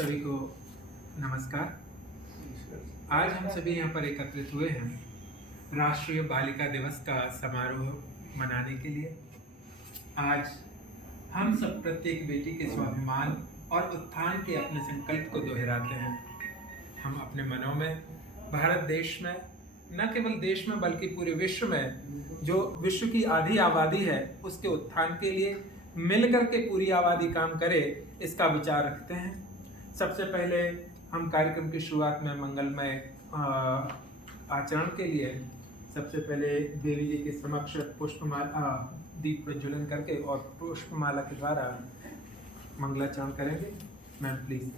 सभी को नमस्कार। आज हम सभी यहाँ पर एकत्रित हुए हैं राष्ट्रीय बालिका दिवस का समारोह मनाने के लिए। आज हम सब प्रत्येक बेटी के स्वाभिमान और उत्थान के अपने संकल्प को दोहराते हैं। हम अपने मनों में भारत देश में, न केवल देश में बल्कि पूरे विश्व में जो विश्व की आधी आबादी है उसके उत्थान के लिए मिलकर के पूरी आबादी काम करे, इसका विचार रखते हैं। सबसे पहले हम कार्यक्रम की शुरुआत में मंगलमय आचरण के लिए सबसे पहले देवी जी के समक्ष पुष्पमाला दीप प्रज्वलन करके और पुष्पमाला के द्वारा मंगलाचरण करेंगे। Ma'am please.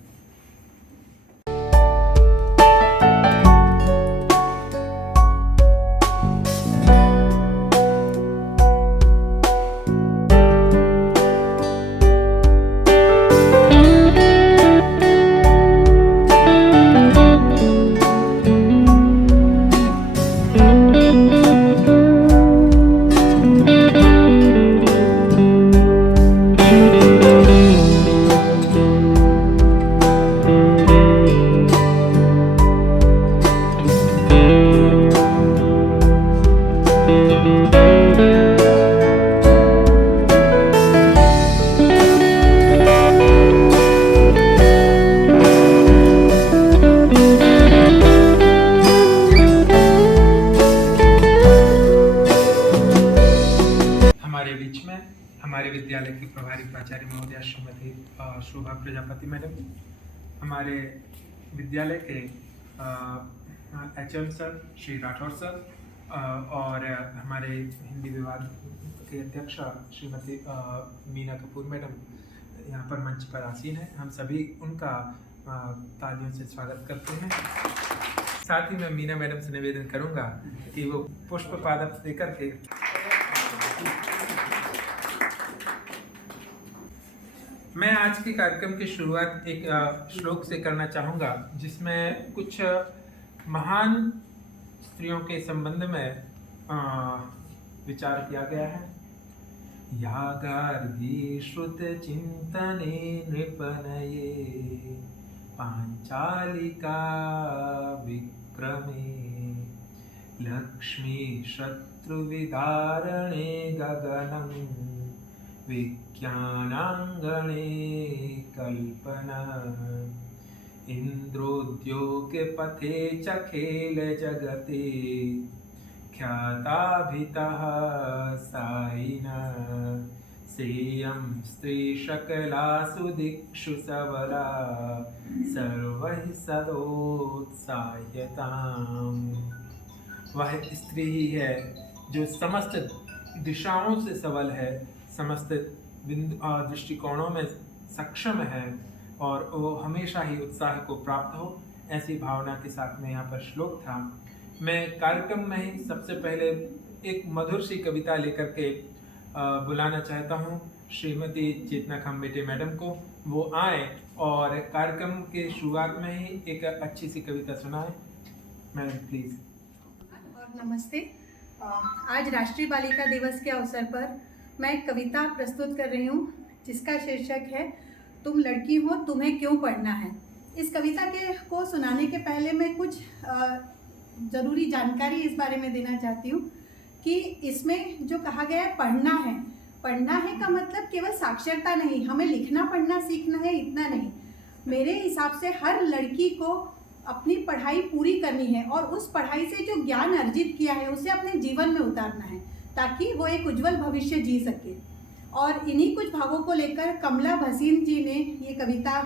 हमारे विद्यालय की प्रभारी प्राचार्य महोदया श्रीमती शोभा प्रजापति मैडम, हमारे विद्यालय के HM sir Shri Rathore sir और हमारे हिंदी विभाग के अध्यक्ष श्रीमती मीना कपूर मैडम यहाँ पर मंच पर आसीन है। हम सभी उनका तालियों से स्वागत करते हैं। साथ ही मैं मीना मैडम से निवेदन करूँगा कि वो पुष्प पादप देकर के मैं आज के कार्यक्रम की शुरुआत एक श्लोक से करना चाहूँगा, जिसमें कुछ महान स्त्रियों के संबंध में विचार किया गया है। या गार्गी श्रुत चिंतने नृपनये पांचालिका विक्रमे लक्ष्मी शत्रु विदारणे गगनम् विज्ञानांगणे कल्पना इंद्रोद्योगे पथे च खेल जगते ख्याताभितः सायिना सेयं स्त्री शकलासु दिक्षु सबला सर्वैः सदोत्साह्यताम्। वह स्त्री ही है जो समस्त दिशाओं से सबल है, समस्त दृष्टिकोणों में सक्षम है और वो हमेशा ही उत्साह को प्राप्त हो, ऐसी भावना के साथ में यहाँ पर श्लोक था। मैं कार्यक्रम में ही सबसे पहले एक मधुर सी कविता लेकर के बुलाना चाहता हूँ श्रीमती चेतना खम्बेटे मैडम को। वो आए और कार्यक्रम के शुरुआत में ही एक अच्छी सी कविता सुनाए। Madam please. और नमस्ते। आज राष्ट्रीय बालिका दिवस के अवसर पर मैं एक कविता प्रस्तुत कर रही हूँ जिसका शीर्षक है तुम लड़की हो तुम्हें क्यों पढ़ना है। इस कविता को सुनाने के पहले मैं कुछ ज़रूरी जानकारी इस बारे में देना चाहती हूँ कि इसमें जो कहा गया है पढ़ना है का मतलब केवल साक्षरता नहीं, हमें लिखना पढ़ना सीखना है इतना नहीं। मेरे हिसाब से हर लड़की को अपनी पढ़ाई पूरी करनी है और उस पढ़ाई से जो ज्ञान अर्जित किया है उसे अपने जीवन में उतारना है ताकि वो एक उज्जवल भविष्य जी सके। और इन्हीं कुछ भावों को लेकर कमला भसीन जी ने ये कविता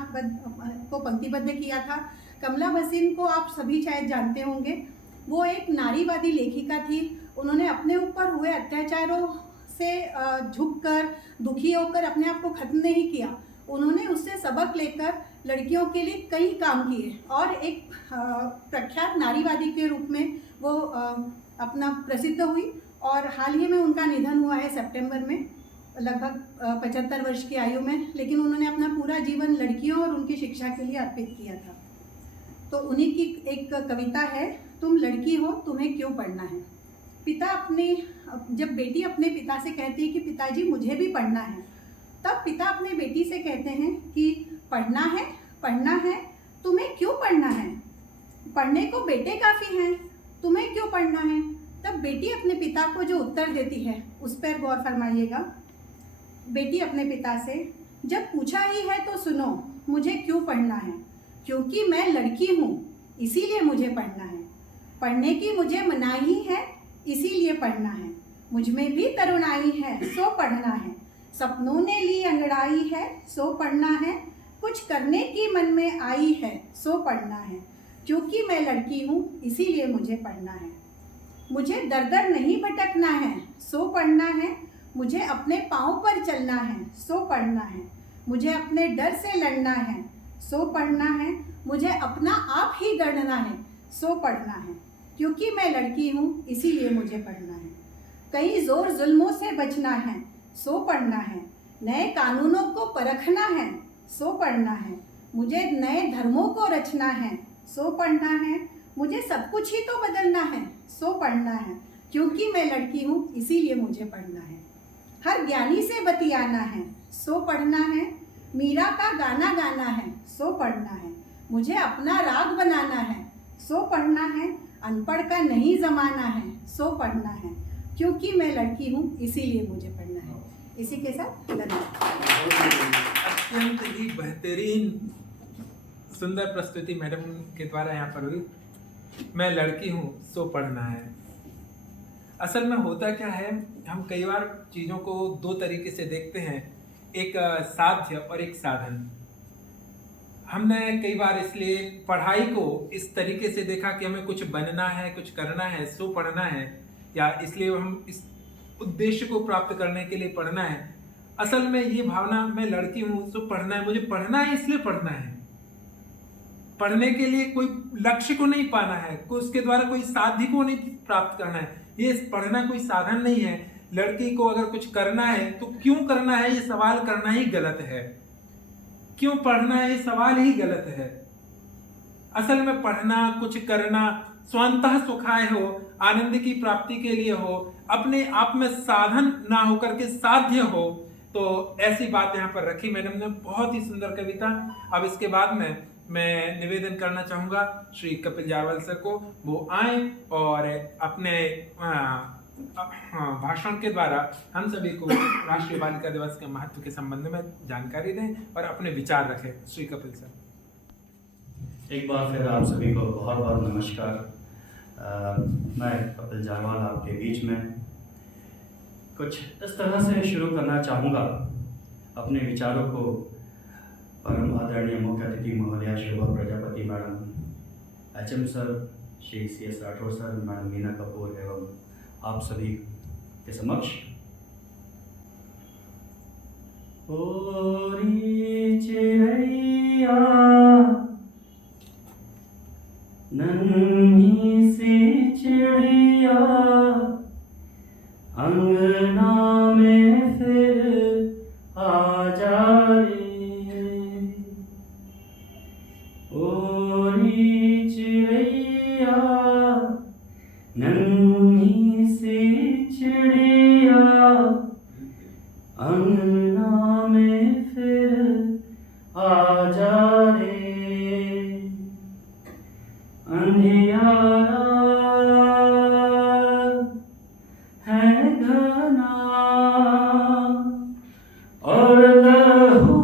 को पंक्तिबद्ध किया था। कमला भसीन को आप सभी शायद जानते होंगे। वो एक नारीवादी लेखिका थी। उन्होंने अपने ऊपर हुए अत्याचारों से झुककर दुखी होकर अपने आप को खत्म नहीं किया। उन्होंने उससे सबक लेकर लड़कियों के लिए कई काम किए और एक प्रख्यात नारीवादी के रूप में वो अपना प्रसिद्ध हुई। और हाल ही में उनका निधन हुआ है सितंबर में, लगभग 75 वर्ष की आयु में। लेकिन उन्होंने अपना पूरा जीवन लड़कियों और उनकी शिक्षा के लिए अर्पित किया था। तो उन्हीं की एक कविता है, तुम लड़की हो तुम्हें क्यों पढ़ना है। जब बेटी अपने पिता से कहती है कि पिताजी मुझे भी पढ़ना है, तब पिता अपने बेटी से कहते हैं कि पढ़ना है, तुम्हें क्यों पढ़ना है? पढ़ने को बेटे काफ़ी हैं, तुम्हें क्यों पढ़ना है? तब बेटी अपने पिता को जो उत्तर देती है उस पर गौर फरमाइएगा। बेटी अपने पिता से, जब पूछा ही है तो सुनो, मुझे क्यों पढ़ना है? क्योंकि मैं लड़की हूँ, इसीलिए मुझे पढ़ना है। पढ़ने की मुझे मनाही है, इसीलिए पढ़ना है। मुझ में भी तरुणाई है, सो पढ़ना है। सपनों ने ली अंगड़ाई है, सो पढ़ना है। कुछ करने की मन में आई है, सो पढ़ना है। क्योंकि मैं लड़की हूँ, इसीलिए मुझे पढ़ना है। मुझे दर दर नहीं भटकना है, सो पढ़ना है। मुझे अपने पाँव पर चलना है, सो पढ़ना है। मुझे अपने डर से लड़ना है, सो पढ़ना है। मुझे अपना आप ही गढ़ना है, सो पढ़ना है। क्योंकि मैं लड़की हूँ, इसीलिए मुझे पढ़ना है। कई जोर जुल्मों से बचना है, सो पढ़ना है। नए कानूनों को परखना है, सो पढ़ना है। मुझे नए धर्मों को रचना है, सो पढ़ना है। मुझे सब कुछ ही तो बदलना है, सो पढ़ना है। क्योंकि मैं लड़की हूँ, इसीलिए मुझे पढ़ना है। हर ज्ञानी से बतियाना है, सो पढ़ना है। मीरा का गाना गाना है, सो पढ़ना है। मुझे अपना राग बनाना है, सो पढ़ना है। अनपढ़ का नहीं जमाना है, सो पढ़ना है। क्योंकि मैं लड़की हूँ, इसीलिए मुझे पढ़ना है। इसी के साथ धन्यवाद। अत्यंत ही बेहतरीन सुंदर प्रस्तुति मैडम के द्वारा यहाँ पर हुई। मैं लड़की हूँ, सो पढ़ना है। असल में होता क्या है, हम कई बार चीज़ों को दो तरीके से देखते हैं, एक साध्य और एक साधन। हमने कई बार इसलिए पढ़ाई को इस तरीके से देखा कि हमें कुछ बनना है, कुछ करना है, सो पढ़ना है, या इसलिए हम इस उद्देश्य को प्राप्त करने के लिए पढ़ना है। असल में ये भावना, मैं लड़की हूँ सो पढ़ना है, मुझे पढ़ना है इसलिए पढ़ना है। पढ़ने के लिए कोई लक्ष्य को नहीं पाना है, कोई उसके द्वारा कोई साध्य को नहीं प्राप्त करना है। ये पढ़ना कोई साधन नहीं है। लड़की को अगर कुछ करना है तो क्यों करना है, ये सवाल करना ही गलत है। क्यों पढ़ना है, ये सवाल ही गलत है। असल में पढ़ना, कुछ करना स्वतः सुखाय हो, आनंद की प्राप्ति के लिए हो, अपने आप में साधन ना होकर के साध्य हो, तो ऐसी बात यहाँ पर रखी मैडम ने। बहुत ही सुंदर कविता। अब इसके बाद में मैं निवेदन करना चाहूँगा श्री कपिल जारवाल सर को, वो आए और अपने भाषण के द्वारा हम सभी को राष्ट्रीय बालिका दिवस के महत्व के संबंध में जानकारी दें और अपने विचार रखें। श्री कपिल सर। एक बार फिर आप सभी को बहुत बहुत नमस्कार। मैं कपिल जारवाल आपके बीच में कुछ इस तरह से शुरू करना चाहूँगा अपने विचारों को। परम आदरणीय मुख्य अतिथि महोदया Shobha Prajapati madam, HM sir, Shri CS Rathore sir, madam Meena Kapoor एवं आप सभी के समक्ष ओरी चिड़ैया नन्ही सी चिड़िया अंगना में फिर आ जाए। ओरी चिड़ैया नन्ही सी चिड़िया अंगना में फिर आ जा रे। अंधियारा है घना और लहू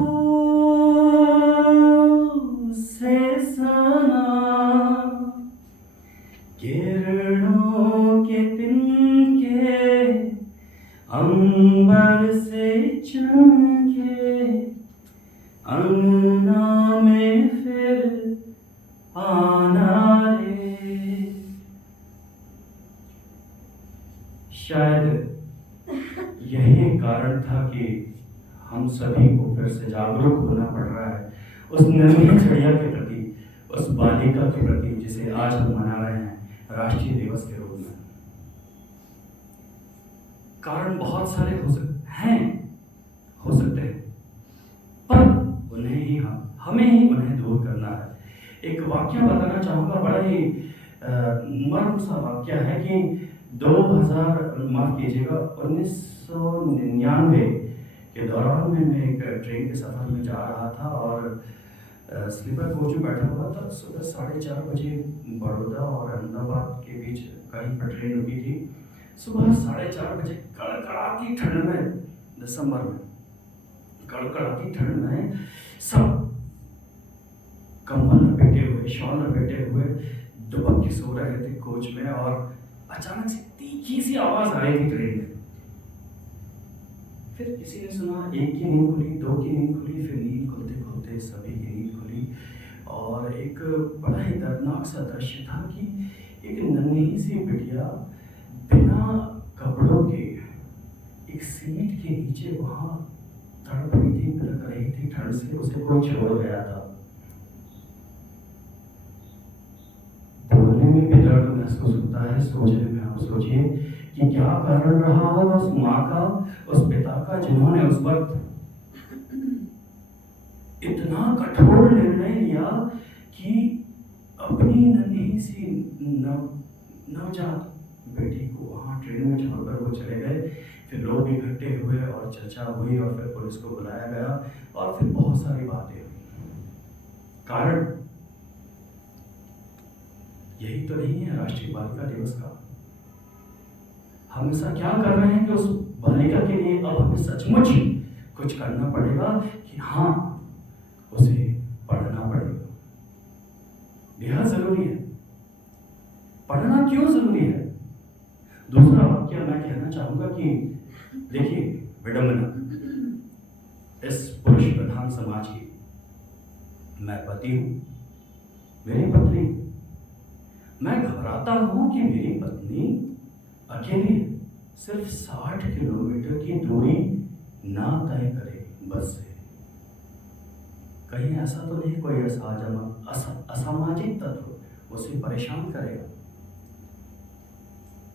से सना, किरणों के तिनके अंबर से चमके अंगना में फिर आना रे। शायद यही कारण था कि हम सभी को फिर से जागरूक होना पड़ रहा है उस नन्ही चिड़िया के प्रति, उस बालिका के प्रति जिसे आज हम मना रहे हैं राष्ट्रीय दिवस के रूप में। कारण बहुत सारे हो सकते हैं, पर उन्हें ही हमें ही उन्हें दूर करना है। एक वाक्य बताना चाहूँगा, बड़ा ही मर्म सा वाक्य है कि 1999 के दौरान मैं एक ट्रेन के सफ़र में जा रहा था और स्लीपर कोच में बैठा हुआ था। सुबह 4:30 बजे बड़ौदा और अहमदाबाद के बीच कहीं पर ट्रेन रुकी थी। सुबह 4:30 बजे कड़कड़ाती ठंड में, दिसंबर में कड़कड़ाती ठंड में सब कंबल लपेटे हुए, शॉल लपेटे हुए दुबक के सो रहे थे कोच में, और अचानक से तीखी सी आवाज आ रही थी ट्रेन में। फिर किसी ने सुना, एक की नींद खुली, दो की नींद खुली, फिर नींद खुलते खुलते सभी की नींद खुली। और एक बड़ा ही दर्दनाक सा दृश्य था कि एक नन्ही सी बिटिया बिना कपड़ों के एक सीट के नीचे वहां तड़प रही थी, लग रही थी ठंड से, उसे कोई छोड़ गया था। बोलने में भी दर्द महसूस होता है। सोचने में आप सोचिए कि क्या कारण रहा होगा उस माँ का, उस पिता का, जिन्होंने उस वक्त इतना कठोर निर्णय लिया कि अपनी नन्ही सी नवजात बेटी को वहां ट्रेन में छोड़कर वो चले गए। फिर लोग इकट्ठे हुए और चर्चा हुई और फिर पुलिस को बुलाया गया और फिर बहुत सारी बातें हुई। कारण यही तो नहीं है राष्ट्रीय बालिका दिवस का। हम ऐसा क्या कर रहे हैं कि उस बालिका के लिए अब हमें सचमुच कुछ करना पड़ेगा कि हाँ, उसे पढ़ना पड़ेगा, बेहद जरूरी है। पढ़ना क्यों जरूरी है? दूसरा वाक्य मैं कहना चाहूंगा कि देखिए, विडंबना इस पुरुष प्रधान समाज की, मैं पति हूं, मेरी पत्नी, मैं घबराता हूं कि मेरी पत्नी अकेले सिर्फ 60 किलोमीटर की दूरी ना तय करे बस से। कहीं ऐसा तो नहीं कोई असामाजिक तत्व उसे परेशान करेगा?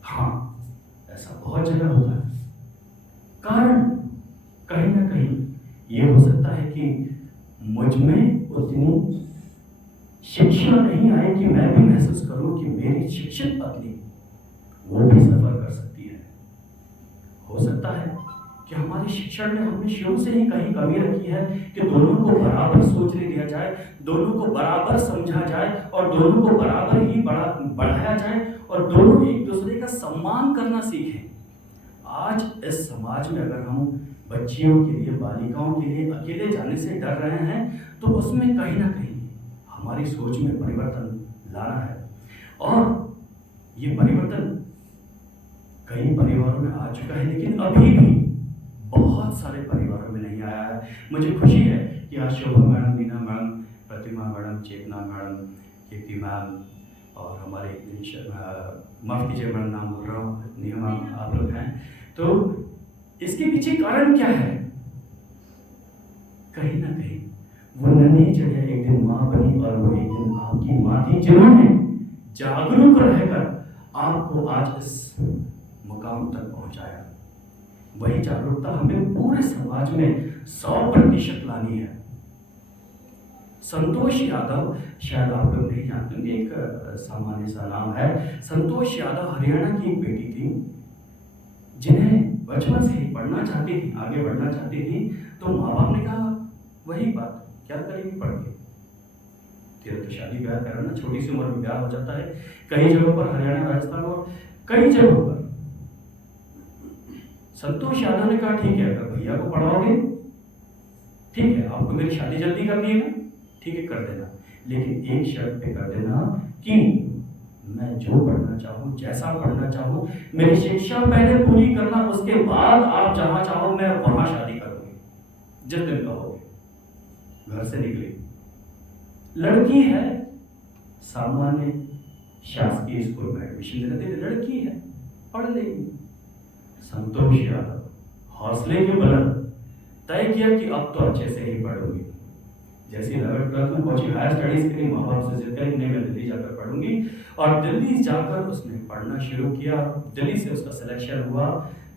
हाँ, ऐसा बहुत जगह होता है। कारण कहीं ना कहीं ये हो सकता है कि मुझ में उतनी शिक्षा नहीं आए कि मैं भी महसूस करूं कि मेरी शिक्षित पत्नी वो भी सफर कर सकती है। हो सकता है कि हमारे शिक्षण में हमने शुरू से ही कहीं कमी रखी है कि दोनों को बराबर सोचने दिया जाए, दोनों को बराबर समझा जाए और दोनों को बराबर ही बढ़ाया जाए और दोनों एक दूसरे का सम्मान करना सीखें। आज इस समाज में अगर हम बच्चियों के लिए, बालिकाओं के लिए अकेले जाने से डर रहे हैं तो उसमें कहीं ना कहीं हमारी सोच में परिवर्तन लाना है। और ये परिवर्तन कई परिवारों में आ चुका है, लेकिन अभी भी बहुत सारे परिवारों में नहीं आया है। मुझे खुशी है कि आज शोभा मैडम, मीना मैडम, प्रतिमा मैडम, चेतना मैडम, कीर्ति मैम और हमारे माफ कीजिए मैडम नाम बोल रहा हूँ, नेहा मैम, आप लोग हैं। तो इसके पीछे कारण क्या है? कहीं ना कहीं वो नन्ही चिड़िया एक दिन माँ बनी और वो एक दिन आपकी माँ थी, जिन्होंने जागरूक रहकर आपको आज इस मुकाम तक पहुंचाया। वही जागरूकता हमें पूरे समाज में 100% लानी है। संतोष यादव, शायद आप लोग नहीं जानते होंगे, एक सामान्य सा नाम है। संतोष यादव हरियाणा की एक बेटी थी जिन्हें बचपन से ही पढ़ना चाहती थी, आगे बढ़ना चाहती थी। तो माँ बाप ने कहा वही बात, क्या करेंगी पढ़ के, तेरा तो शादी ब्याह कराना, छोटी सी उम्र में ब्याह हो जाता है। कई जगहों पर, हरियाणा, राजस्थान और कई जगहों पर संतोष यादव ने कहा ठीक है, अगर भैया को पढ़ाओगे ठीक है, आपको मेरी शादी जल्दी करनी है ना, ठीक है कर देना, लेकिन एक शर्त पे कर देना कि मैं जो पढ़ना चाहूँ, जैसा पढ़ना चाहूँ, मेरी शिक्षा पहले पूरी करना, उसके बाद आप जहाँ चाहो मैं वहाँ शादी करूँगी जिस दिन कहोगे। घर से निकली, लड़की है, सामान्य शासकीय स्कूल में एडमिशन ले लेते, लड़की है, पढ़ लेगी। संतोष यादव हौसले के बुलंद तय किया कि अब तो अच्छे से ही पढ़ूंगी। जैसे 11th क्लास में पहुंची, हायर स्टडीज के लिए माँ बाप से जिद करी, नहीं मैं दिल्ली जाकर पढ़ूंगी, और दिल्ली जाकर उसने पढ़ना शुरू किया। दिल्ली से उसका सिलेक्शन हुआ,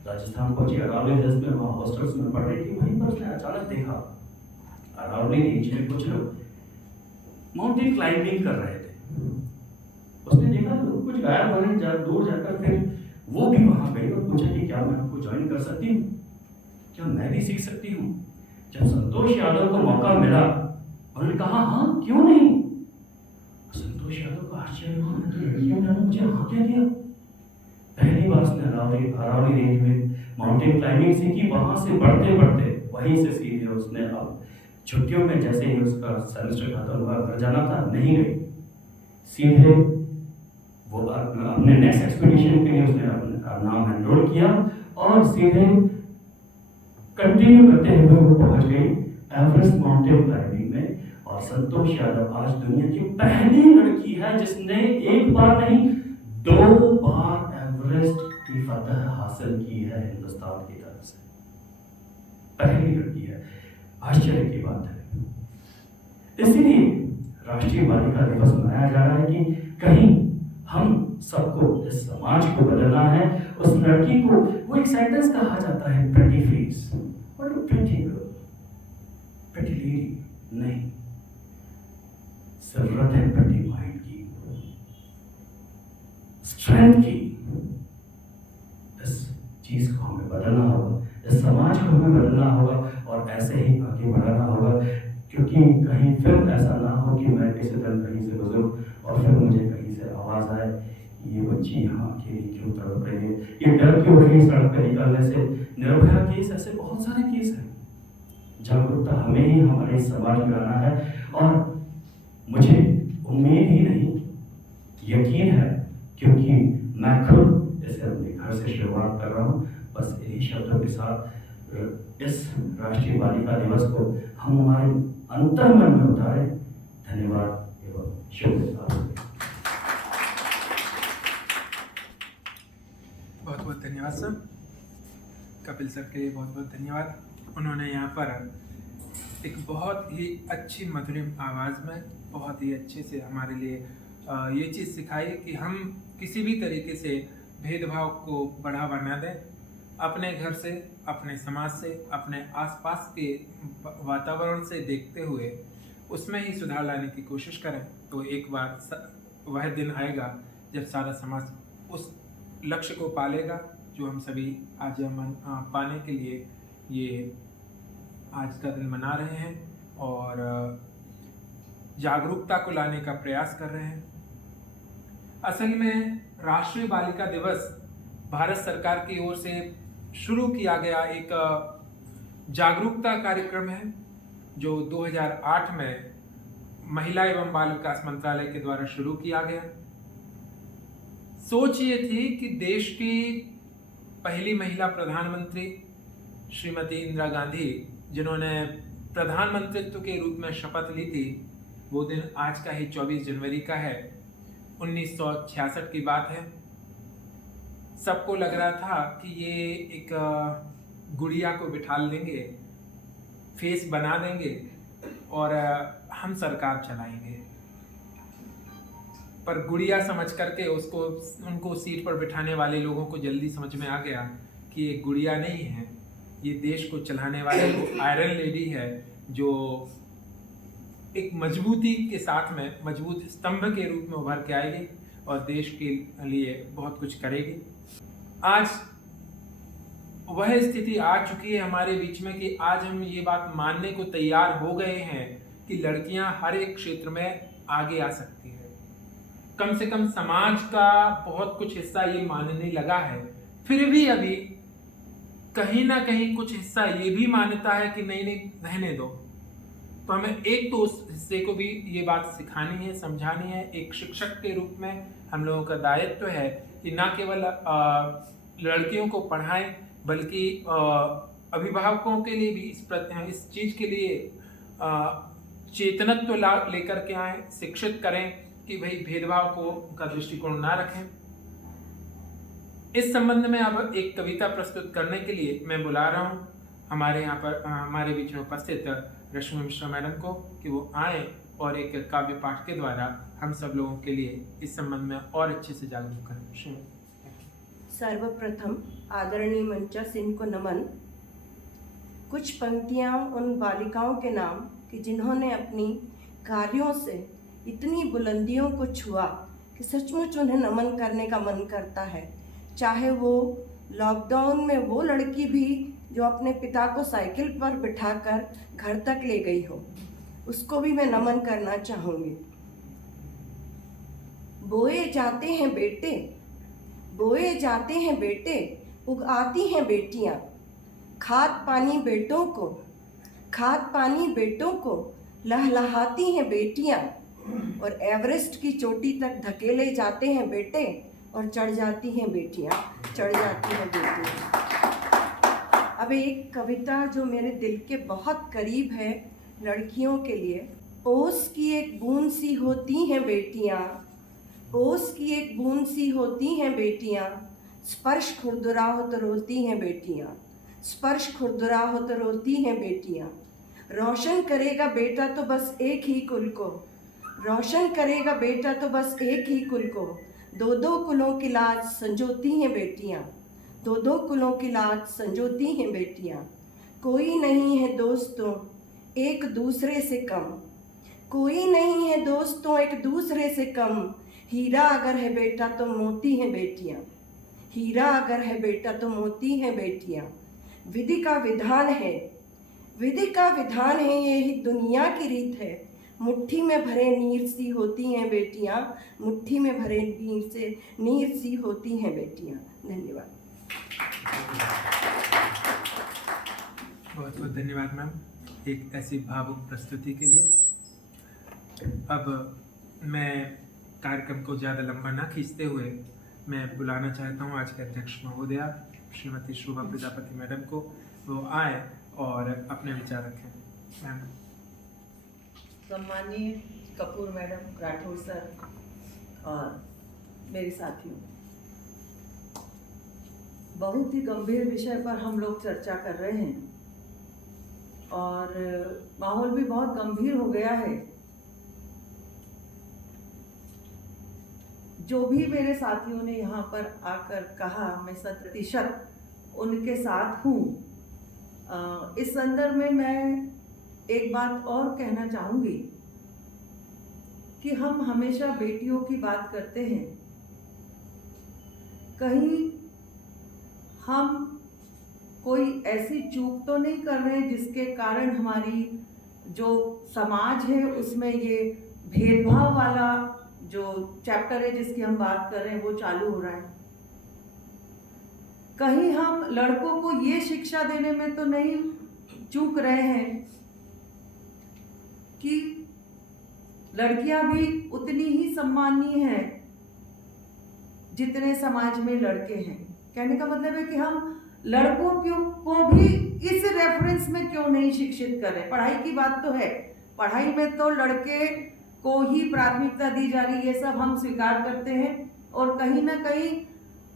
राजस्थान पहुंची, अरावली हिल्स में वहाँ हॉस्टल्स में पढ़ रही थी। वहीं पर उसने अचानक देखा अरावली नीचे में कुछ लोग माउंटेन क्लाइंबिंग कर रहे थे। उसने देखा लोग कुछ गायब हो रहे, दूर जाकर फिर वो भी वहां गई और पूछा कि क्या मैं आपको ज्वाइन कर सकती हूँ, क्या मैं भी सीख सकती हूँ। जब संतोष यादव को मौका मिला उन्होंने कहा हाँ क्यों नहीं। संतोष यादव को आश्चर्य हुआ, तो लड़कियों ने मुझे हाँ क्या किया। पहली बार उसने अरावली रेंज में माउंटेन क्लाइंबिंग सीखी, वहां से बढ़ते बढ़ते वहीं से सीधे उसने अब छुट्टियों में जैसे ही उसका सेमेस्टर खत्म हुआ, घर जाना था, नहीं गई, सीधे वो अपने नेक्स्ट एक्सपीडिशन के लिए उसने अपना नाम एनरोल किया और सीधे कंटिन्यू करते हुए वो पहुंच गई एवरेस्ट माउंटेन क्लाइंबिंग में। और संतोष यादव आज दुनिया की पहली लड़की है जिसने एक बार नहीं 2 बार एवरेस्ट की फतह हासिल की है हिंदुस्तान की तरफ से। पहली लड़की है, आश्चर्य की बात है। इसीलिए राष्ट्रीय बालिका दिवस मनाया जा रहा है कि कहीं हम सबको, इस समाज को बदलना है। उस लड़की को, वो एक सेंटेंस कहा जाता है, pretty face, what a pretty girl, pretty lady, नहीं, जरूरत है प्रेटी माइंड की, स्ट्रेंथ की। इस चीज को हमें बदलना होगा, इस समाज को हमें बदलना होगा और ऐसे ही आगे बढ़ाना होगा, क्योंकि कहीं फिर ऐसा ना हो कि मैं किसी दिन कहीं से गुजरूं और फिर मुझे कहीं से आवाज आए, ये बच्ची यहाँ अकेली क्यों तड़प रही है, ये डर क्यों रही सड़क पर निकलने से। निर्भया केस, ऐसे बहुत सारे केस हैं। जागरूकता हमें ही हमारे समाज में लाना है और मुझे उम्मीद ही नहीं, यकीन है, क्योंकि मैं खुद इसे अपने घर से शुरुआत कर रहा हूँ। बस इन्हीं शब्दों के साथ इस राष्ट्रीय बालिका दिवस को हम हमारे अंतर्मन में उतारें। धन्यवाद एवं शुभ। बहुत बहुत धन्यवाद सर, कपिल सर के लिए बहुत बहुत धन्यवाद। उन्होंने यहाँ पर एक बहुत ही अच्छी मधुरिम आवाज़ में बहुत ही अच्छे से हमारे लिए ये चीज़ सिखाई कि हम किसी भी तरीके से भेदभाव को बढ़ावा न दें, अपने घर से, अपने समाज से, अपने आसपास के वातावरण से देखते हुए उसमें ही सुधार लाने की कोशिश करें। तो एक बार वह दिन आएगा जब सारा समाज उस लक्ष्य को पालेगा जो हम सभी आज पाने के लिए ये आज का दिन मना रहे हैं और जागरूकता को लाने का प्रयास कर रहे हैं। असल में राष्ट्रीय बालिका दिवस भारत सरकार की ओर से शुरू किया गया एक जागरूकता कार्यक्रम है जो 2008 में महिला एवं बाल विकास मंत्रालय के द्वारा शुरू किया गया। सोच ये थी कि देश की पहली महिला प्रधानमंत्री श्रीमती इंदिरा गांधी, जिन्होंने प्रधानमंत्रित्व के रूप में शपथ ली थी, वो दिन आज का ही 24 जनवरी का है, 1966 की बात है। सबको लग रहा था कि ये एक गुड़िया को बिठा देंगे, फेस बना देंगे और हम सरकार चलाएंगे। पर गुड़िया समझ करके उनको सीट पर बिठाने वाले लोगों को जल्दी समझ में आ गया कि ये गुड़िया नहीं है, ये देश को चलाने वाली वो आयरन लेडी है जो एक मजबूती के साथ में मजबूत स्तंभ के रूप में उभर के आएगी और देश के लिए बहुत कुछ करेगी। आज वह स्थिति आ चुकी है हमारे बीच में कि आज हम ये बात मानने को तैयार हो गए हैं कि लड़कियां हर एक क्षेत्र में आगे आ सकती है। कम से कम समाज का बहुत कुछ हिस्सा ये मानने लगा है। फिर भी अभी कहीं ना कहीं कुछ हिस्सा ये भी मानता है कि नहीं रहने दो। तो हमें एक तो उस हिस्से को भी ये बात सिखानी है, समझानी है। एक शिक्षक के रूप में हम लोगों का दायित्व है कि ना केवल लड़कियों को पढ़ाएं बल्कि अभिभावकों के लिए भी इस चीज़ के लिए चेतनत्व लेकर के आए, शिक्षित करें कि भाई भेदभाव का दृष्टिकोण ना रखें। इस संबंध में अब एक कविता प्रस्तुत करने के लिए मैं बुला रहा हूँ हमारे यहाँ पर हमारे बीच में उपस्थित रश्मि मिश्रा मैडम को कि वो आए और एक काव्य पाठ के द्वारा हम सब लोगों के लिए इस संबंध में और अच्छे से जागरूक करें। सर्वप्रथम आदरणीय मंचासीन को नमन। कुछ पंक्तियाँ उन बालिकाओं के नाम कि जिन्होंने अपनी कार्यों से इतनी बुलंदियों को छुआ कि सचमुच उन्हें नमन करने का मन करता है। चाहे वो लॉकडाउन में वो लड़की भी जो अपने पिता को साइकिल पर बिठाकर घर तक ले गई हो, उसको भी मैं नमन करना चाहूँगी। बोए जाते हैं बेटे, बोए जाते हैं बेटे, उगाती हैं बेटियाँ, खाद पानी बेटों को, खाद पानी बेटों को लहलहाती हैं बेटियाँ, और एवरेस्ट की चोटी तक धकेले जाते हैं बेटे, और चढ़ जाती हैं बेटियाँ, चढ़ जाती हैं बेटियाँ। अब एक कविता जो मेरे दिल के बहुत करीब है लड़कियों के लिए। ओस की एक बूंद सी होती हैं बेटियाँ, ओस की एक बूंद सी होती हैं बेटियाँ, स्पर्श खुरदुरा हो तो रोती हैं बेटियाँ, स्पर्श खुरदुरा हो तो रोती हैं बेटियाँ। रोशन करेगा बेटा तो बस एक ही कुल को, रोशन करेगा बेटा तो बस एक ही कुल को, दो दो कुलों की लाज संजोती हैं बेटियाँ, दो दो कुलों की लाज संजोती हैं बेटियाँ। कोई नहीं है दोस्तों एक दूसरे से कम, कोई नहीं है दोस्तों एक दूसरे से कम, हीरा अगर है बेटा तो मोती हैं बेटियाँ, हीरा अगर है बेटा तो मोती हैं बेटियाँ। विधि का विधान है, विधि का विधान है, यही दुनिया की रीत है, मुट्ठी में भरे नीर सी होती हैं बेटियाँ, मुट्ठी में भरे नीर सी होती हैं बेटियाँ। धन्यवाद। बहुत बहुत धन्यवाद मैम एक ऐसी भावुक प्रस्तुति के लिए। अब मैं कार्यक्रम को ज़्यादा लंबा ना खींचते हुए मैं बुलाना चाहता हूँ आज के अध्यक्ष महोदया श्रीमती शोभा प्रजापति मैडम को, वो आए और अपने विचार रखें। मैम। सम्माननीय कपूर मैडम, राठौर सर और मेरे साथियों, बहुत ही गंभीर विषय पर हम लोग चर्चा कर रहे हैं और माहौल भी बहुत गंभीर हो गया है। जो भी मेरे साथियों ने यहाँ पर आकर कहा, मैं 100% उनके साथ हूँ। इस संदर्भ में मैं एक बात और कहना चाहूँगी कि हम हमेशा बेटियों की बात करते हैं, कहीं हम कोई ऐसी चूक तो नहीं कर रहे जिसके कारण हमारी जो समाज है उसमें ये भेदभाव वाला जो चैप्टर है जिसकी हम बात कर रहे हैं वो चालू हो रहा है। कहीं हम लड़कों को ये शिक्षा देने में तो नहीं चूक रहे हैं कि लड़कियां भी उतनी ही सम्माननीय हैं जितने समाज में लड़के हैं। कहने का मतलब है कि हम लड़कों को भी इस रेफरेंस में क्यों नहीं शिक्षित करें। पढ़ाई की बात तो है, पढ़ाई में तो लड़के को ही प्राथमिकता दी जा रही है, ये सब हम स्वीकार करते हैं और कहीं ना कहीं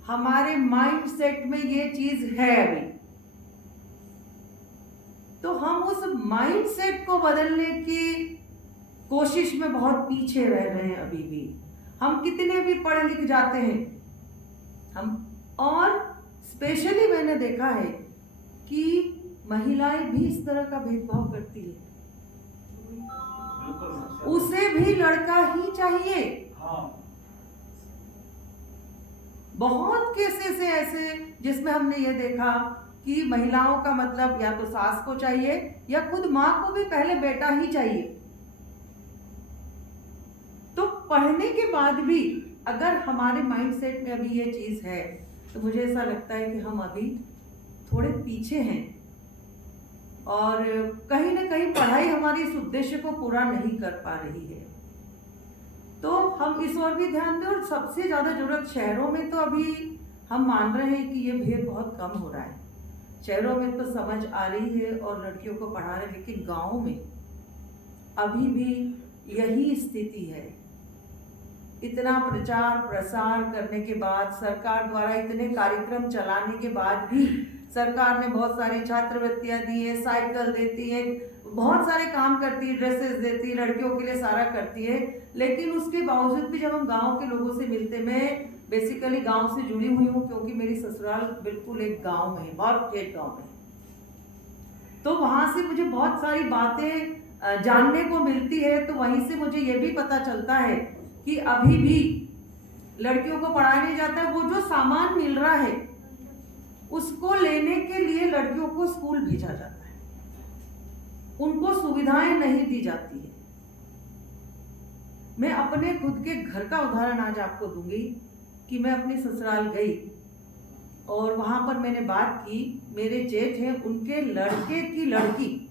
हमारे माइंड सेट में ये चीज है अभी। तो हम उस माइंड सेट को बदलने की कोशिश में बहुत पीछे रह रहे हैं अभी भी। हम कितने भी पढ़े लिख जाते हैं हम, और स्पेशली मैंने देखा है कि महिलाएं भी इस तरह का भेदभाव करती है, उसे भी लड़का ही चाहिए। बहुत केसेस है ऐसे जिसमें हमने ये देखा कि महिलाओं का मतलब या तो सास को चाहिए या खुद माँ को भी पहले बेटा ही चाहिए। तो पढ़ने के बाद भी अगर हमारे माइंडसेट में अभी ये चीज है तो मुझे ऐसा लगता है कि हम अभी थोड़े पीछे हैं और कहीं ना कहीं पढ़ाई हमारे इस उद्देश्य को पूरा नहीं कर पा रही है। तो हम इस ओर भी ध्यान दें। और सबसे ज्यादा जरूरत शहरों में, तो अभी हम मान रहे हैं कि ये भेद बहुत कम हो रहा है, शहरों में तो समझ आ रही है और लड़कियों को पढ़ा रहे हैं, लेकिन गाँव में अभी भी यही स्थिति है। इतना प्रचार प्रसार करने के बाद, सरकार द्वारा इतने कार्यक्रम चलाने के बाद भी सरकार ने बहुत सारी छात्रवृत्तियां दी है, साइकिल देती है, बहुत सारे काम करती है, ड्रेसेस देती है, लड़कियों के लिए सारा करती है, लेकिन उसके बावजूद भी जब हम गांव के लोगों से मिलते, मैं बेसिकली गांव से जुड़ी हुई हूँ क्योंकि मेरी ससुराल बिल्कुल एक गांव में है, बहुत खेत गांव में, तो वहां से मुझे बहुत सारी बातें जानने को मिलती है। तो वहीं से मुझे ये भी पता चलता है कि अभी भी लड़कियों को पढ़ाया नहीं जाता है। वो जो सामान मिल रहा है उसको लेने के लिए लड़कियों को स्कूल भेजा जाता है, उनको सुविधाएं नहीं दी जाती है। मैं अपने खुद के घर का उदाहरण आज आपको दूंगी कि मैं अपनी ससुराल गई और वहां पर मैंने बात की। मेरे जेठ हैं, उनके लड़के की लड़की,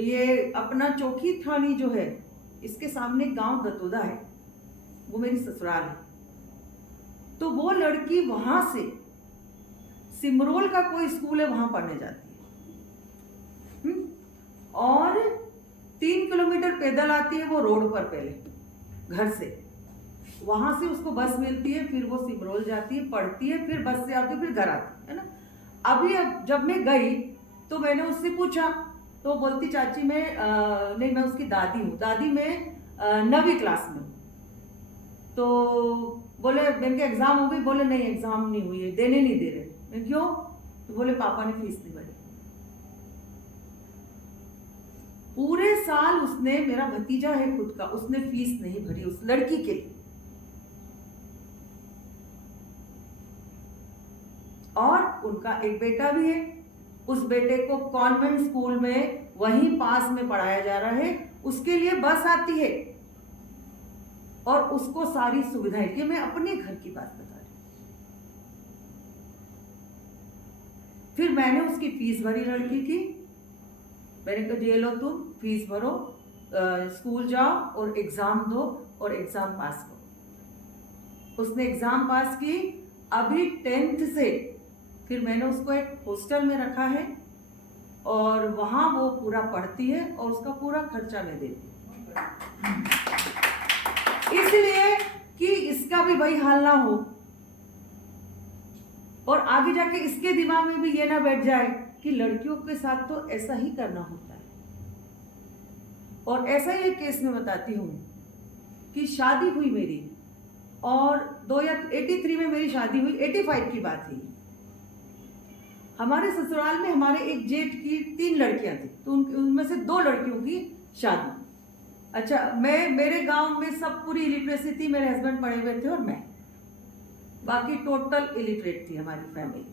ये अपना चौकी थानी जो है इसके सामने गांव दतोदा है, वो मेरी ससुराल है। तो वो लड़की वहां से सिमरोल का कोई स्कूल है वहां पढ़ने जाती है, और 3 किलोमीटर पैदल आती है वो रोड पर, पहले घर से, वहां से उसको बस मिलती है, फिर वो सिमरोल जाती है, पढ़ती है, फिर बस से आती है, फिर घर आती है ना। अभी अब जब मैं गई तो मैंने उससे पूछा तो बोलती चाची नहीं, मैं उसकी दादी हूँ, दादी मैं 9वीं क्लास में हूँ। तो बोले मैंने एग्जाम हो गई, बोले नहीं एग्जाम नहीं हुई है, देने नहीं दे रहे। मैं क्यों? तो बोले पापा ने फीस नहीं भरी। पूरे साल उसने, मेरा भतीजा है खुद का, उसने फीस नहीं भरी उस लड़की के लिए। और उनका एक बेटा भी है, उस बेटे को कॉन्वेंट स्कूल में वहीं पास में पढ़ाया जा रहा है, उसके लिए बस आती है और उसको सारी सुविधाएं। ये मैं अपने घर की बात बता रही हूं। फिर मैंने उसकी फीस भरी लड़की की, मैंने कहा ये लो तुम फीस भरो, स्कूल जाओ और एग्जाम दो और एग्जाम पास करो। उसने एग्जाम पास की। अभी 10th से फिर मैंने उसको एक हॉस्टल में रखा है और वहां वो पूरा पढ़ती है और उसका पूरा खर्चा मैं देती हूँ, इसलिए कि इसका भी वही हाल ना हो और आगे जाके इसके दिमाग में भी ये ना बैठ जाए कि लड़कियों के साथ तो ऐसा ही करना होता है। और ऐसा ही एक केस में बताती हूँ कि शादी हुई मेरी, और 83 में मेरी शादी हुई, 85 की बात थी। हमारे ससुराल में हमारे एक जेठ की 3 लड़कियां थी, तो उनमें से 2 लड़कियों की शादी। अच्छा, मेरे गांव में सब पूरी इलिटरेसी थी, मेरे हस्बैंड पढ़े हुए थे और मैं, बाकी टोटल इलिटरेट थी हमारी फैमिली।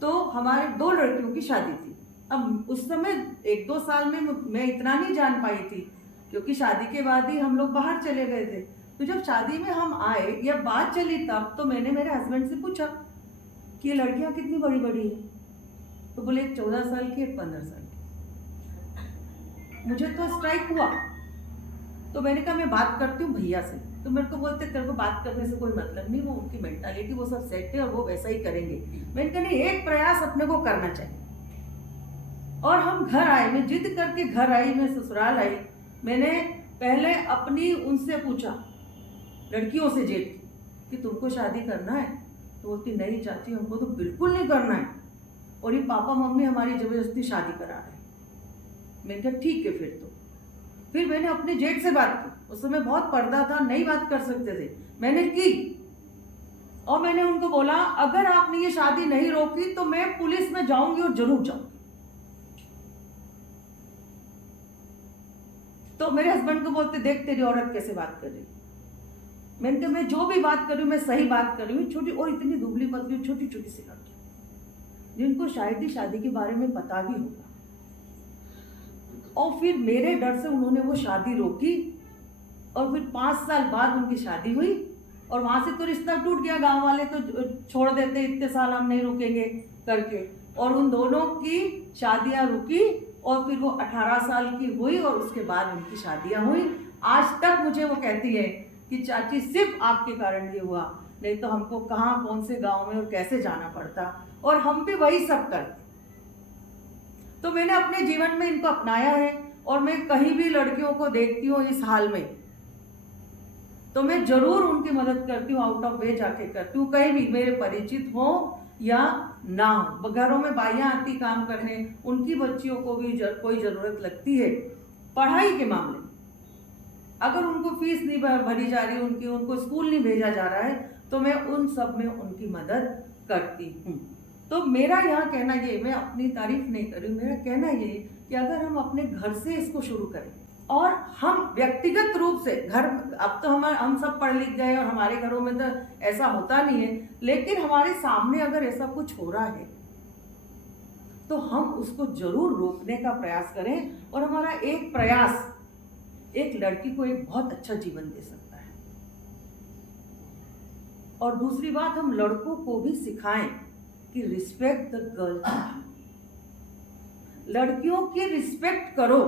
तो हमारे 2 लड़कियों की शादी थी। अब उस समय 1-2 साल में मैं इतना नहीं जान पाई थी, क्योंकि शादी के बाद ही हम लोग बाहर चले गए थे। तो जब शादी में हम आए या बात चली तब तो मैंने मेरे हस्बैंड से पूछा कि ये लड़कियां कितनी बड़ी बड़ी हैं। तो बोले एक 14 साल की, एक 15 साल की। मुझे तो स्ट्राइक हुआ, तो मैंने कहा मैं बात करती हूँ भैया से। तो मेरे को बोलते तेरे को बात करने से कोई मतलब नहीं, वो उनकी मेंटालिटी वो सब सेट है और वो वैसा ही करेंगे। मैंने कहा नहीं, एक प्रयास अपने को करना चाहिए। और हम घर आए, मैं जिद करके घर आई, मैं ससुराल आई। मैंने पहले अपनी उनसे पूछा, लड़कियों से जेठ, कि तुमको शादी करना है? तो बोलती नहीं चाची हमको तो बिल्कुल नहीं करना है, और ये पापा मम्मी हमारी जबरदस्ती शादी करा रहे हैं। मैंने कहा ठीक है फिर मैंने अपने जेठ से बात की। उस समय बहुत पर्दा था, नहीं बात कर सकते थे, मैंने की और मैंने उनको बोला अगर आपने ये शादी नहीं रोकी तो मैं पुलिस में जाऊंगी और जरूर जाऊंगी। तो मेरे हस्बैंड को बोलते देख तेरी औरत कैसे बात कर रही। मैंने कहा मैं जो भी बात कर रही हूँ मैं सही बात कर रही हूँ। छोटी और इतनी दुबली पतली छोटी छोटी सी लड़की जिनको शायद ही शादी के बारे में पता भी होगा, और फिर मेरे डर से उन्होंने वो शादी रोकी और फिर 5 साल बाद उनकी शादी हुई और वहां से तो रिश्ता टूट गया। गांव वाले तो छोड़ देते, इतने साल हम नहीं रुकेंगे करके, और उन दोनों की शादियां रुकी और फिर वो 18 साल की हुई और उसके बाद उनकी शादियां हुई। आज तक मुझे वो कहती है कि चाची सिर्फ आपके कारण ये हुआ, नहीं तो हमको कहाँ कौन से गांव में और कैसे जाना पड़ता, और हम भी वही सब करते। तो मैंने अपने जीवन में इनको अपनाया है और मैं कहीं भी लड़कियों को देखती हूँ इस हाल में तो मैं जरूर उनकी मदद करती हूँ, आउट ऑफ वे जाके करती हूँ, कहीं भी मेरे परिचित हो या ना हो। घरों में बाइयाँ आती काम करने, उनकी बच्चियों को भी कोई ज़रूरत लगती है पढ़ाई के मामले में, अगर उनको फीस नहीं भरी जा रही, उनको स्कूल नहीं भेजा जा रहा है, तो मैं उन सब में उनकी मदद करती हूँ। तो मेरा यहाँ कहना ये, मैं अपनी तारीफ नहीं कर रही हूँ, मेरा कहना ये कि अगर हम अपने घर से इसको शुरू करें और हम व्यक्तिगत रूप से घर, अब तो हम सब पढ़ लिख गए और हमारे घरों में तो ऐसा होता नहीं है, लेकिन हमारे सामने अगर ऐसा कुछ हो रहा है तो हम उसको जरूर रोकने का प्रयास करें, और हमारा एक प्रयास एक लड़की को एक बहुत अच्छा जीवन दे सकता है। और दूसरी बात, हम लड़कों को भी सिखाएं कि रिस्पेक्ट द गर्ल, लड़कियों की रिस्पेक्ट करो।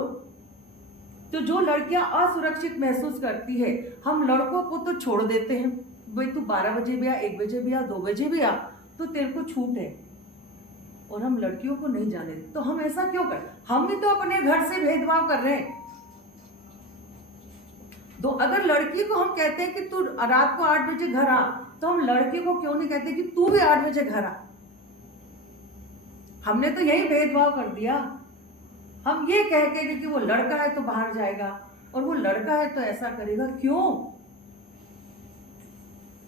तो जो लड़कियां असुरक्षित महसूस करती है, हम लड़कों को तो छोड़ देते हैं, भाई तू 12 बजे भी आ, 1 बजे भी आ, 2 बजे भी आ, तो तेरे को छूट है, और हम लड़कियों को नहीं जाने देते। तो हम ऐसा क्यों करें? हम भी तो अपने घर से भेदभाव कर रहे हैं। तो अगर लड़की को हम कहते हैं कि तू रात को 8 बजे घर आ, तो हम लड़की को क्यों नहीं कहते कि तू भी 8 बजे घर आ? हमने तो यही भेदभाव कर दिया। हम ये कह के कि वो लड़का है तो बाहर जाएगा, और वो लड़का है तो ऐसा करेगा। क्यों?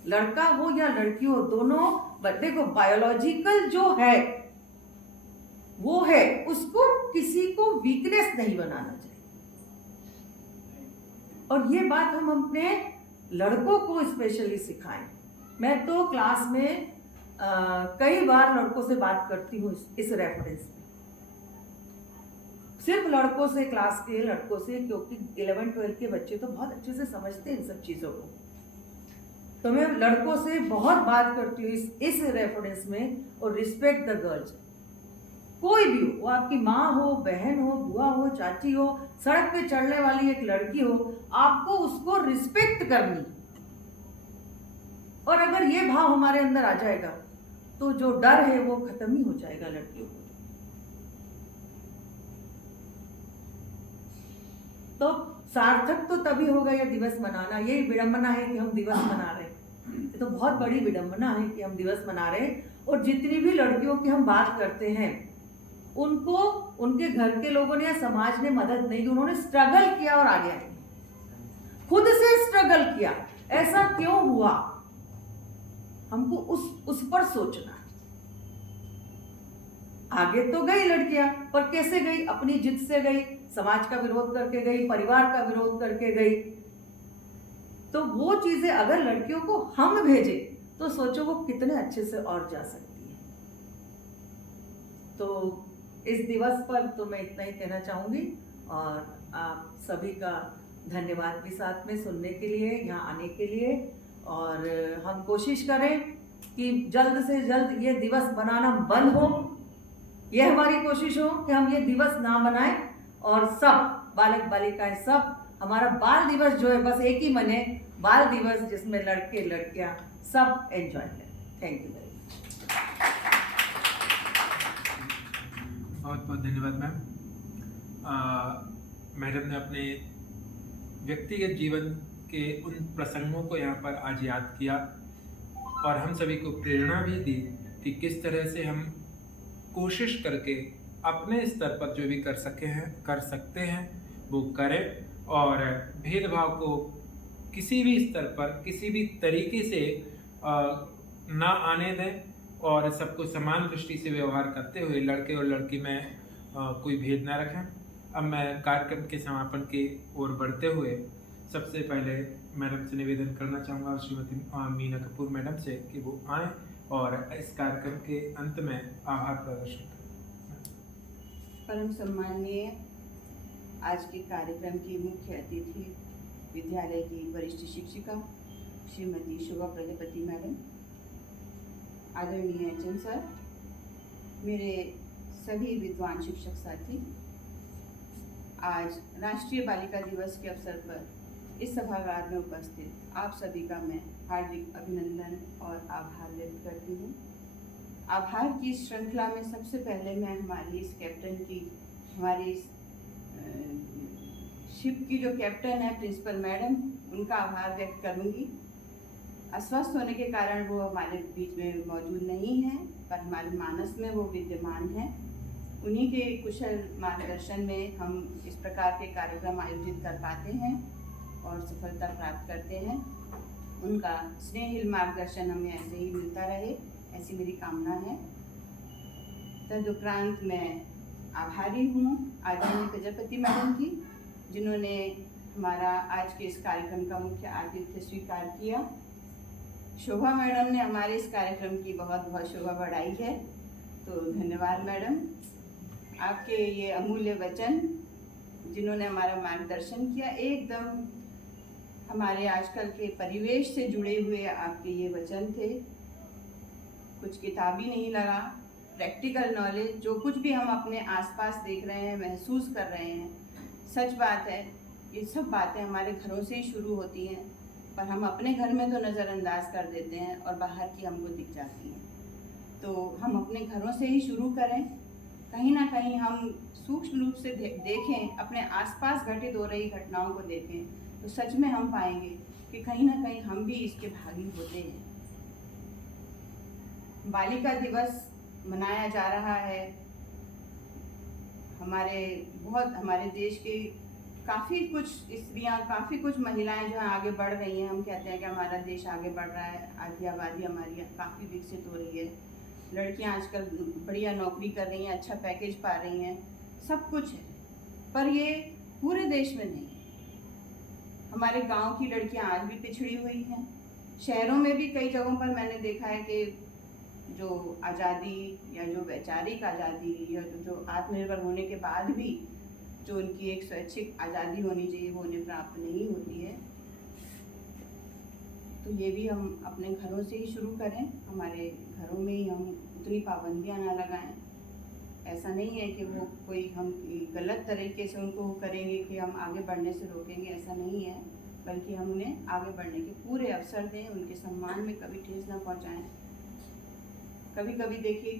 लड़का हो या लड़की हो, दोनों देखो बायोलॉजिकल जो है वो है, उसको किसी को वीकनेस नहीं बनाना चाहिए। और ये बात हम अपने लड़कों को स्पेशली सिखाएं। मैं तो क्लास में कई बार लड़कों से बात करती हूँ इस रेफरेंस में, सिर्फ लड़कों से, क्लास के लड़कों से, क्योंकि 11-12 के बच्चे तो बहुत अच्छे से समझते हैं इन सब चीज़ों को। तो मैं लड़कों से बहुत बात करती हूँ इस रेफरेंस में। और रिस्पेक्ट द गर्ल्स, कोई भी हो, वो आपकी माँ हो, बहन हो, बुआ हो, चाची हो, सड़क पे चढ़ने वाली एक लड़की हो, आपको उसको रिस्पेक्ट करनी। और अगर ये भाव हमारे अंदर आ जाएगा तो जो डर है वो खत्म ही हो जाएगा लड़कियों को। तो सार्थक तो तभी होगा यह दिवस मनाना। यही विडंबना है कि हम दिवस मना रहे हैं, ये तो बहुत बड़ी विडंबना है कि हम दिवस मना रहे हैं। और जितनी भी लड़कियों की हम बात करते हैं, उनको उनके घर के लोगों ने या समाज ने मदद नहीं की, उन्होंने स्ट्रगल किया और आगे आए, खुद से स्ट्रगल किया। ऐसा क्यों हुआ? हमको उस पर सोचना। आगे तो गई लड़कियां, पर कैसे गई? अपनी जिद से गई, समाज का विरोध करके गई, परिवार का विरोध करके गई। तो वो चीजें अगर लड़कियों को हम भेजें तो सोचो वो कितने अच्छे से और जा सकती है। तो इस दिवस पर तो मैं इतना ही कहना चाहूंगी, और आप सभी का धन्यवाद भी साथ में सुनने के लिए, यहाँ आने के लिए। और हम कोशिश करें कि जल्द से जल्द ये दिवस बनाना बंद हो। ये हमारी कोशिश हो कि हम ये दिवस ना बनाएं, और सब बालक बालिकाएं, सब हमारा बाल दिवस जो है बस एक ही मने, बाल दिवस, जिसमें लड़के लड़कियां सब एंजॉय करें। Thank you very much. बहुत बहुत धन्यवाद मैम। मैडम ने अपने व्यक्तिगत जीवन के उन प्रसंगों को यहाँ पर आज याद किया, और हम सभी को प्रेरणा भी दी कि किस तरह से हम कोशिश करके अपने स्तर पर जो भी कर सकते हैं वो करें, और भेदभाव को किसी भी स्तर पर किसी भी तरीके से ना आने दें, और सबको समान दृष्टि से व्यवहार करते हुए लड़के और लड़की में कोई भेद ना रखें। अब मैं कार्यक्रम के समापन की ओर बढ़ते हुए सबसे पहले मैडम से निवेदन करना चाहूँगा, श्रीमती मीना कपूर मैडम से, कि वो आएँ और इस कार्यक्रम के अंत में आभार प्रदर्शन करें। परम सम्माननीय आज के कार्यक्रम की मुख्य अतिथि विद्यालय की वरिष्ठ शिक्षिका श्रीमती शोभा प्रजापति मैडम, आदरणीय एचएम सर, मेरे सभी विद्वान शिक्षक साथी, आज राष्ट्रीय बालिका दिवस के अवसर पर इस सभागार में उपस्थित आप सभी का मैं हार्दिक अभिनंदन और आभार व्यक्त करती हूँ। आभार की श्रृंखला में सबसे पहले मैं हमारी इस कैप्टन की, हमारी इस शिप की जो कैप्टन है प्रिंसिपल मैडम, उनका आभार व्यक्त करूँगी। अस्वस्थ होने के कारण वो हमारे बीच में मौजूद नहीं हैं, पर हमारे मानस में वो विद्यमान हैं। उन्हीं के कुशल मार्गदर्शन में हम इस प्रकार के कार्यक्रम आयोजित कर पाते हैं और सफलता प्राप्त करते हैं। उनका स्नेहिल मार्गदर्शन हमें ऐसे ही मिलता रहे, ऐसी मेरी कामना है। तदुपरांत मैं आभारी हूँ आदरणीय प्रजापति मैडम की, जिन्होंने हमारा आज के इस कार्यक्रम का मुख्य आतिथ्य स्वीकार किया। शोभा मैडम ने हमारे इस कार्यक्रम की बहुत बहुत शोभा बढ़ाई है, तो धन्यवाद मैडम। आपके ये अमूल्य वचन जिन्होंने हमारा मार्गदर्शन किया, एकदम हमारे आजकल के परिवेश से जुड़े हुए आपके ये वचन थे। कुछ किताबी नहीं लगा, प्रैक्टिकल नॉलेज, जो कुछ भी हम अपने आसपास देख रहे हैं, महसूस कर रहे हैं, सच बात है। ये सब बातें हमारे घरों से ही शुरू होती हैं, पर हम अपने घर में तो नज़रअंदाज कर देते हैं और बाहर की हमको दिख जाती हैं। तो हम अपने घरों से ही शुरू करें, कहीं ना कहीं हम सूक्ष्म रूप से देखें, अपने आसपास घटित हो रही घटनाओं को देखें, तो सच में हम पाएंगे कि कहीं ना कहीं हम भी इसके भागी होते हैं। बालिका दिवस मनाया जा रहा है। हमारे देश के काफ़ी कुछ स्त्रियां, काफ़ी कुछ महिलाएं जो हैं आगे बढ़ रही हैं। हम कहते हैं कि हमारा देश आगे बढ़ रहा है, आधी आबादी हमारी काफ़ी विकसित हो रही है। लड़कियां आजकल बढ़िया नौकरी कर रही हैं, अच्छा पैकेज पा रही हैं, सब कुछ है, पर ये पूरे देश में नहीं है। हमारे गांव की लड़कियां आज भी पिछड़ी हुई हैं। शहरों में भी कई जगहों पर मैंने देखा है कि जो आज़ादी या जो वैचारिक आज़ादी या जो आत्मनिर्भर होने के बाद भी जो उनकी एक स्वैच्छिक आज़ादी होनी चाहिए वो उन्हें प्राप्त नहीं होती है। तो ये भी हम अपने घरों से ही शुरू करें, हमारे घरों में ही हम उतनी पाबंदियां ना लगाएं। ऐसा नहीं है कि वो कोई हम गलत तरीके से उनको करेंगे कि हम आगे बढ़ने से रोकेंगे, ऐसा नहीं है, बल्कि हम उन्हें आगे बढ़ने के पूरे अवसर दें, उनके सम्मान में कभी ठेस ना पहुंचाएं। कभी कभी देखिए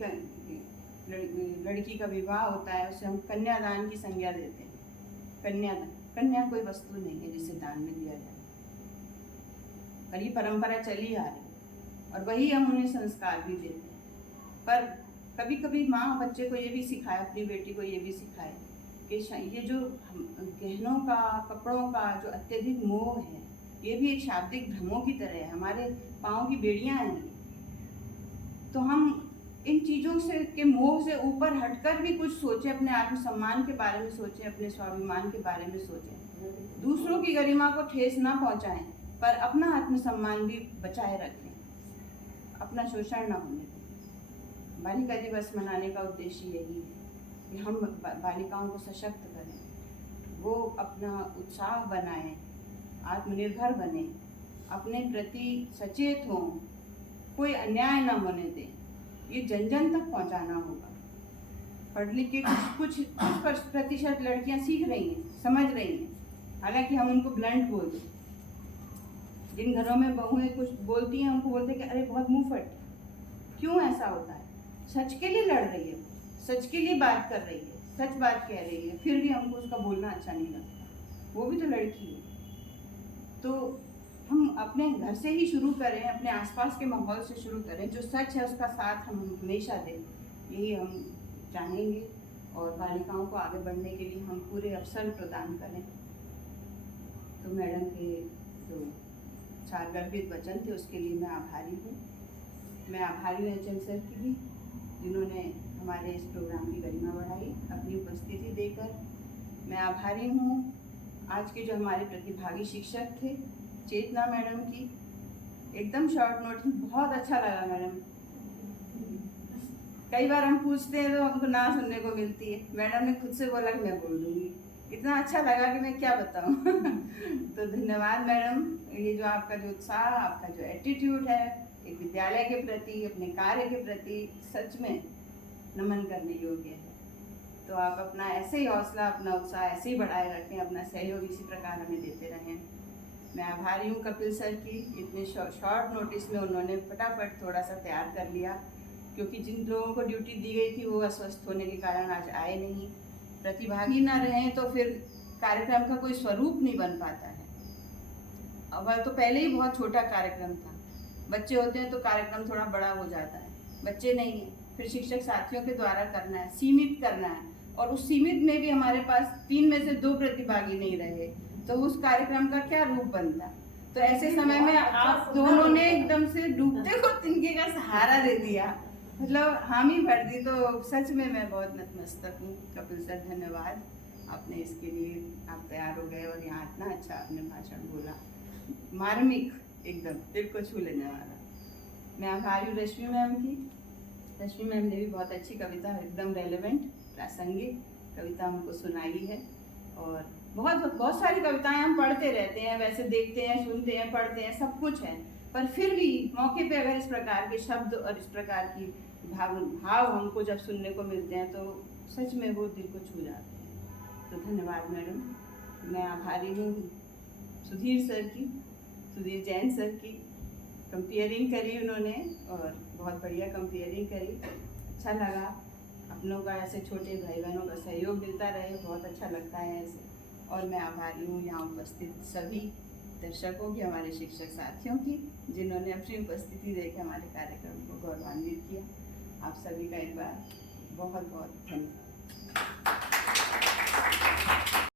लड़की का विवाह होता है, उसे हम कन्यादान की संज्ञा देते हैं। कन्या कोई वस्तु नहीं है जिसे दान में दिया जाए, और ये परंपरा चली आ रही, और वही हम उन्हें संस्कार भी देते हैं। पर कभी कभी माँ बच्चे को ये भी सिखाए, अपनी बेटी को ये भी सिखाए कि ये जो गहनों का, कपड़ों का जो अत्यधिक मोह है, ये भी एक शाब्दिक भ्रमों की तरह है, हमारे पाँव की बेड़ियाँ हैं। तो हम इन चीज़ों से के मोह से ऊपर हटकर भी कुछ सोचें, अपने आत्मसम्मान के बारे में सोचें, अपने स्वाभिमान के बारे में सोचें। दूसरों की गरिमा को ठेस ना पहुंचाएं, पर अपना आत्मसम्मान भी बचाए रखें, अपना शोषण ना होने दें। बालिका दिवस मनाने का उद्देश्य यही है कि हम बालिकाओं को सशक्त करें, वो अपना उत्साह बनाएं, आत्मनिर्भर बने, अपने प्रति सचेत हों, कोई अन्याय ना होने दें। ये जन जन तक पहुंचाना होगा। पढ़ लिख के कुछ प्रतिशत लड़कियां सीख रही हैं, समझ रही हैं, हालांकि हम उनको ब्लंट बोल दें। जिन घरों में बहुएं कुछ बोलती हैं, उनको बोलते हैं कि अरे बहुत मुंह फट। क्यों ऐसा होता है? सच के लिए लड़ रही है, सच के लिए बात कर रही है, सच बात कह रही है, फिर भी हमको उसका बोलना अच्छा नहीं लगता। वो भी तो लड़की है। तो हम अपने घर से ही शुरू करें, अपने आसपास के माहौल से शुरू करें, जो सच है उसका साथ हम हमेशा दें, यही हम चाहेंगे। और बालिकाओं को आगे बढ़ने के लिए हम पूरे अवसर प्रदान करें। तो मैडम के जो सारगर्भित वचन थे उसके लिए मैं आभारी हूँ। मैं आभारी हूँ HM सर की भी, जिन्होंने हमारे इस प्रोग्राम की गरिमा बढ़ाई अपनी उपस्थिति देकर। मैं आभारी हूँ आज के जो हमारे प्रतिभागी शिक्षक थे, चेतना मैडम की, एकदम शॉर्ट नोट, बहुत अच्छा लगा मैडम। कई बार हम पूछते हैं तो हमको ना सुनने को मिलती है, मैडम ने खुद से बोला कि मैं बोल दूंगी, इतना अच्छा लगा कि मैं क्या बताऊं। तो धन्यवाद मैडम, ये जो आपका जो उत्साह, आपका जो एटीट्यूड है एक विद्यालय के प्रति, अपने कार्य के प्रति, सच में नमन करने योग्य है। तो आप अपना ऐसे ही हौसला, अपना उत्साह ऐसे ही बढ़ाए रखें, अपना सहयोग इसी प्रकार हमें देते रहें। मैं आभारी हूँ कपिल सर की, इतने शॉर्ट नोटिस में उन्होंने फटाफट थोड़ा सा तैयार कर लिया, क्योंकि जिन लोगों को ड्यूटी दी गई थी वो अस्वस्थ होने के कारण आज आए नहीं। प्रतिभागी ना रहें तो फिर कार्यक्रम का कोई स्वरूप नहीं बन पाता है। अब तो पहले ही बहुत छोटा कार्यक्रम था, बच्चे होते हैं तो कार्यक्रम थोड़ा बड़ा हो जाता है, बच्चे नहीं है, फिर शिक्षक साथियों के द्वारा करना है, सीमित करना है, और उस सीमित में भी हमारे पास 3 में से 2 प्रतिभागी नहीं रहे, तो उस कार्यक्रम का क्या रूप बनता। तो ऐसे समय में आप दोनों ने एकदम से डूबते को तिनके का सहारा दे दिया, मतलब हामी भर दी। तो सच में मैं बहुत नतमस्तक हूँ कपिल सर, धन्यवाद। आपने इसके लिए आप तैयार हो गए और यहाँ इतना अच्छा आपने भाषण बोला, मार्मिक, एकदम दिल को छू लेने वाला। मैं आभारी हूँ रश्मि मैम की। रश्मि मैम ने भी बहुत अच्छी कविता, एकदम रेलेवेंट प्रासंगिक कविता हमको सुनाई है। और बहुत बहुत सारी कविताएं हम पढ़ते रहते हैं, वैसे देखते हैं, सुनते हैं, पढ़ते हैं, सब कुछ है, पर फिर भी मौके पे अगर इस प्रकार के शब्द और इस प्रकार की भाव हमको जब सुनने को मिलते हैं तो सच में वो दिल को छू जाते हैं। तो धन्यवाद मैडम, मैं आभारी हूँ सुधीर सर की, सुधीर जैन सर की। कंपेयरिंग करी उन्होंने और बहुत बढ़िया कंपेयरिंग करी, अच्छा लगा। अपनों का ऐसे छोटे भाई बहनों का सहयोग मिलता रहे, बहुत अच्छा लगता है ऐसे। और मैं आभारी हूँ यहाँ उपस्थित सभी दर्शकों की, हमारे शिक्षक साथियों की, जिन्होंने अपनी उपस्थिति देकर हमारे कार्यक्रम को गौरवान्वित किया। आप सभी का एक बार बहुत बहुत धन्यवाद।